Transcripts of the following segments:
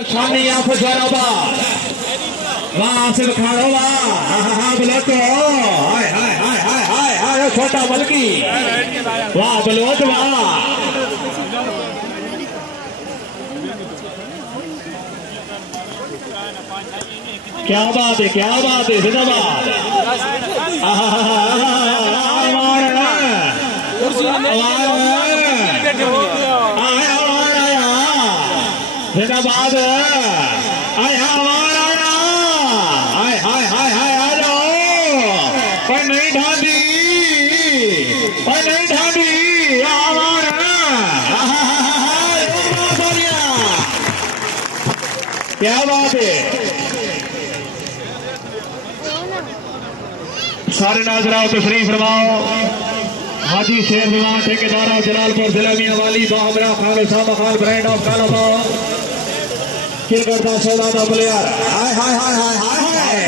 शानी आप फैसलाबाद वाह से खाड़ो वाह बलोच हाय हाय हाय हाय हाय हाय छोटा बल्कि वाह बलोच वाह क्या बात है जिंदाबाद जिंदाबाद आया हाय हाय हाय हाय आ जाओ पर नहीं ढांडी क्या बात है सारे नाजराओ तशरीफ फरमाओ हाजी शेर दिवान ठेकेदार जलालपुर जिला मियांवाली बाहमरा खान सामा खान ब्रांड ऑफ कालाबाद क्रिकेट का सौदा प्लेयर हाय हाय हाय हाय हाय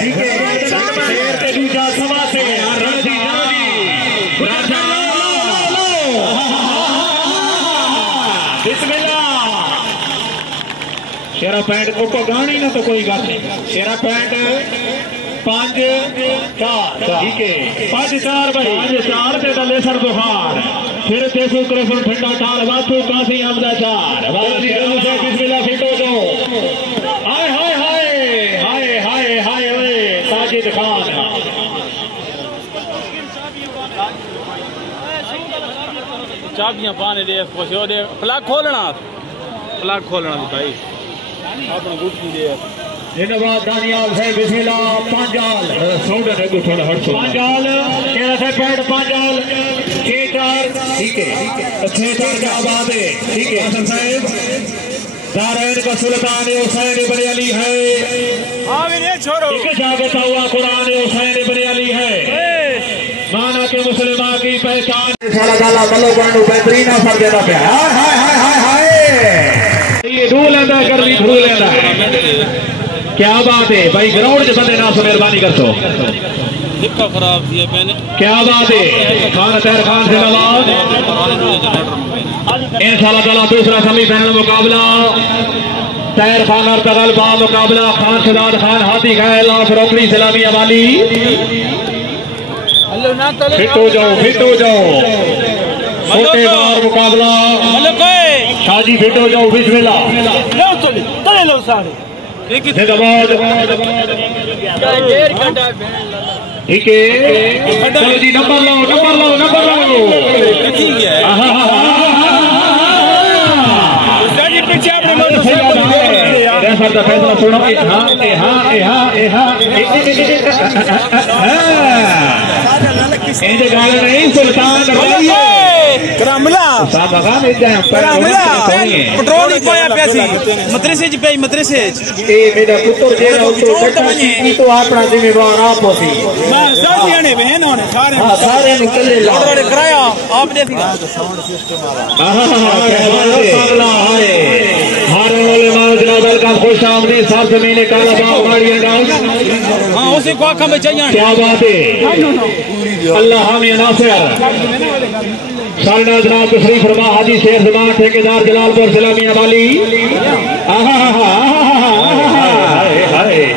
ठीक है शेर के दूजा सभा से रणजी राजा बिस्मिल्लाह शेरा पैंट को गानी ना तो कोई गल नहीं शेरा पैंट 5-4 ठीक है 5-4 भाई 5-4 ते दले सर बुखार फिर तेसु क्रफर ठंडा ठाल वाथू काफी आमदा चार वाली गलू से बिस्मिल्लाह फिटो दो हाय हाय हाय हाय हाय हाय ओए साजिद खान चाबियां पाने दे खुश हो दे प्लग खोलना भाई अपना गुट दे धन्यवाद दानियाल है बिस्मिल्लाह पांजाल साउंड है कुछ थोड़ा हट पांजाल केरा से पैड पांजाल 6-4 ठीक है 6-4 क्या बात है ठीक है हसन साहब दारैन का सुल्तान हुसैन इब्न अली है हां ये छोड़ो एक जागता हुआ कुरान हुसैन इब्न अली है माना के मुसलमान की पहचान साला गाला मलो बनू बेहतरीन असर देना पे हाय हाय हाय हाय हाय ये धूल लेंदा कर ली धूल लेंदा क्या बात है भाई ग्राउंड से बंदे ना सो मेहरबानी कर सो हिक्का खराब दिया मैंने क्या बात है खान तैर खान से नवाज इंशाल्लाह ताला दूसरा सेमीफाइनल मुकाबला तैर खान और तगल बा मुकाबला खान सदाद खान हाथी खैल और फरोखरी सलामी वाली फिट हो जाओ छोटे बार मुकाबला शाजी फिट हो जाओ बिस्मिल्लाह लो सारे जिंदाबाद ठीक है चलो जी नंबर लो पीछे रेफर का फैसला सुनो गाल नहीं सुल्तान पेट्रोल पाया पैसे मदरसे ए मेरा पुत्र जेड़ा उतो तो अपना जिम्मेवार आप होसी सारे ने बहन होने सारे निकले ला कराया आप दे साउंड सिस्टम वाला हर वाले माजरा वेलकम खुश आमदीद साहब जमीन काला बाग गाड़ी डाउन हां उसी को आंखों में चाहिए क्या बात है अल्लाह हामी नासिर सालना जनाब तशरीफ फरमा हाजी शेर जमान ठेकेदार जलालपुर जिला मियांवाली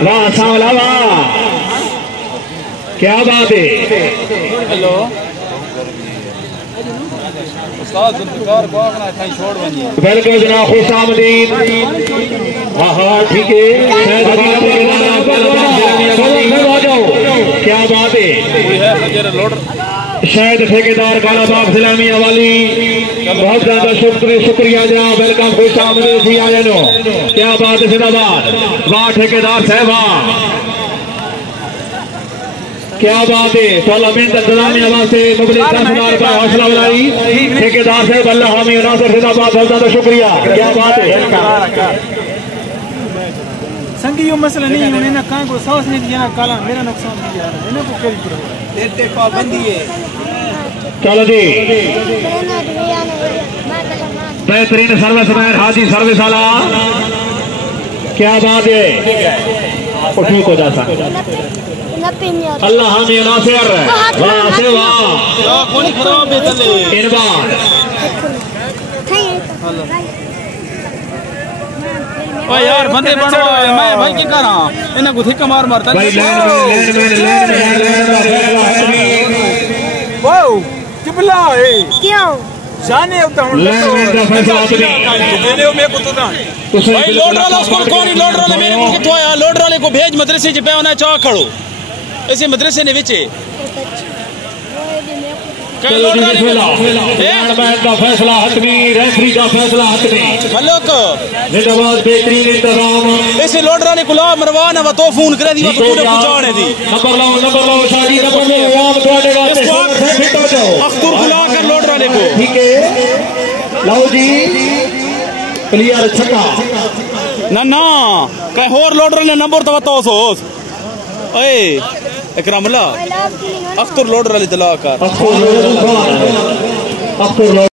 वाह सावला वाह क्या बात है हेलो उस्ताद जुल्फिकार को अपना थाई छोड़ बनी वेलकम जनाब खुश आमदीद हाँ ठीक है क्या बात है शायद ठेकेदार कालाबाग सलामी वाली बहुत ज्यादा शुक्रिया जनाब वेलकम खुश आमदीद थी आया नो क्या बात है जिंदाबाद वाह ठेकेदार साहबा क्या बात है तोला मेहनत सलामी आवाज से मुबलिक 10,000 रुपए हौसला बनाई ठेकेदार साहब अल्लाह हामी नासिर जिंदाबाद बहुत ज्यादा शुक्रिया क्या बात है संगी यो मसला नहीं है ना कहां को साहस नहीं दिया ना काला मेरा नुकसान नहीं जा रहा है ना को केरी करो देते पाबंदी है चलो जी बेहतरीन सर्विस मैन हाजी सर्विस वाला क्या बात है ठीक हो जाता अल्लाह हामी नासिर वाह से वाह कौन खराब है तले इनबार ओ यार बंदे बनो मैं भाई की करा इन्हें को ठिका मार मारता भाई वाओ किबला है क्यों जाने होता हूं भाई लोड वाला उसको कौन लोड वाले मेरे को कितो आया लोड वाले को भेज मदरसे च पे होना चा खड़ो ऐसे मदरसे ने विचे फैसला हतमी रेफरी का फैसला हतमी मलक जिंदाबाद बेहतरीन इंतजाम ऐसे लोड वाले गुलाम मरवाना व तो फोन करे दी व पूरे पहुंचाने दी नंबर लाओ शादी नंबर लो याद ਤੁਹਾਡੇ ਵਾਸਤੇ ਫਿੱਟ ਹੋ ਜਾਓ अख्तर बुला कर लोड वाले को ठीक है लाओ जी क्लियर छक्का ना कहीं और लोड वाले नंबर तो बताओ सोस ओए इकरामुल्लाह अख्तर लोड वाले तलाक कर अख्तर